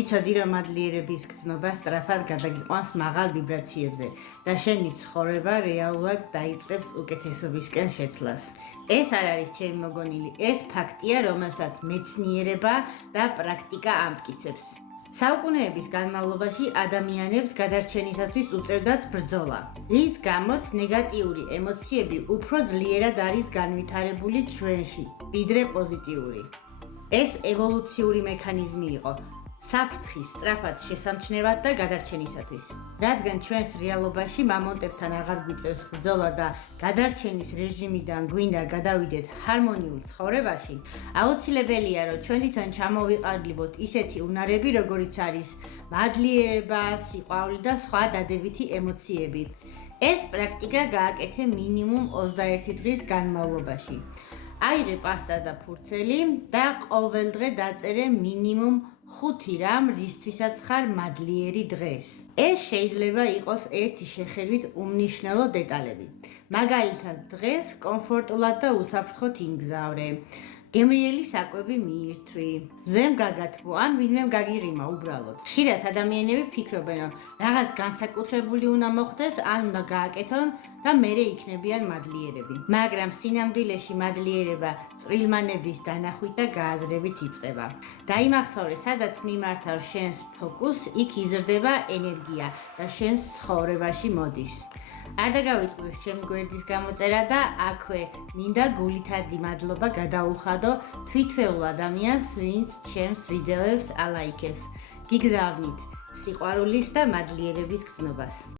იცოდი, რომ მადლიერების გრძნობა სწრაფად გადაგიყვანს მაღალ ვიბრაციებზე და შენი ცხოვრება რეალურად დაიწყებს უკეთესობისკენ შეცვლას. ეს არ არის ჩემი მოგონილი, ეს ფაქტია, რომელსაც მეცნიერება და პრაქტიკა ამტკიცებს. საუკუნეების განმავლობაში ადამიანებს გადარჩენისათვის უწევდათ ბრძოლა, რის გამოც ნეგატიური ემოციები უფრო ძლიერად არის განვითარებული ჩვენში, ვიდრე პოზიტიური. ეს ევოლუციური მექანიზმი იყო. საფრთხის სწრაფად შესამჩნევად და გადარჩენისათვის. რადგან ჩვენს რეალობაში მამონტებთან აღარ გვიწევს ბრძოლა და გადარჩენის რეჟიმიდან გვინდა გადავიდეთ ჰარმონიულ ცხოვრებაში, აუცილებელია, რომ ჩვენ თვითონ ჩამოვიყალიბოთ ისეთი უნარები, როგორიც არის მადლიერება, სიყვარული და სხვა დადებითი ემოციები. ეს პრაქტიკა გააკეთე მინიმუმ 21 დღის განმავლობაში. აიღე პასტა და ფურცელი და ყოველდღე დაწერე მინიმუმ 5 რამ, რისთვისაც ხარ მადლიერი დღეს. ეს შეიძლება იყოს ერთი შეხედვით უმნიშვნელო დეტალები. მაგალითად, დღეს კომფორტულად და უსაფრთხოდ იმგზავრე. გემრიელი საკვები მიირთვი. მზემ გაგათბო, ან ვინმემ გაგირიმა უბრალოდ. ხშირად ადამიანები ფიქრობენ, რომ რაღაც განსაკუთრებული უნდა მოხდეს, ან უნდა გააკეთონ და მერე იქნებიან მადლიერები. მაგრამ სინამდვილეში მადლიერება წვრილმანების დანახვით და გააზრებით იწყება. დაიმახსოვრე, სადაც მიმართავ შენს ფოკუსს, იქ იზრდება ენერგია და შენს ცხოვრებაში მოდის. არ დაგავიწყდეს ჩემი გვერდის გამოწერა და აქვე მინდა გულითადი მადლობა გადაუხადო თვითვეულ ადამიანს, ვინც ჩემს ვიდეოებს ალაიქებს. გიგზავნით სიყვარულის და მადლიერების გრძნობას.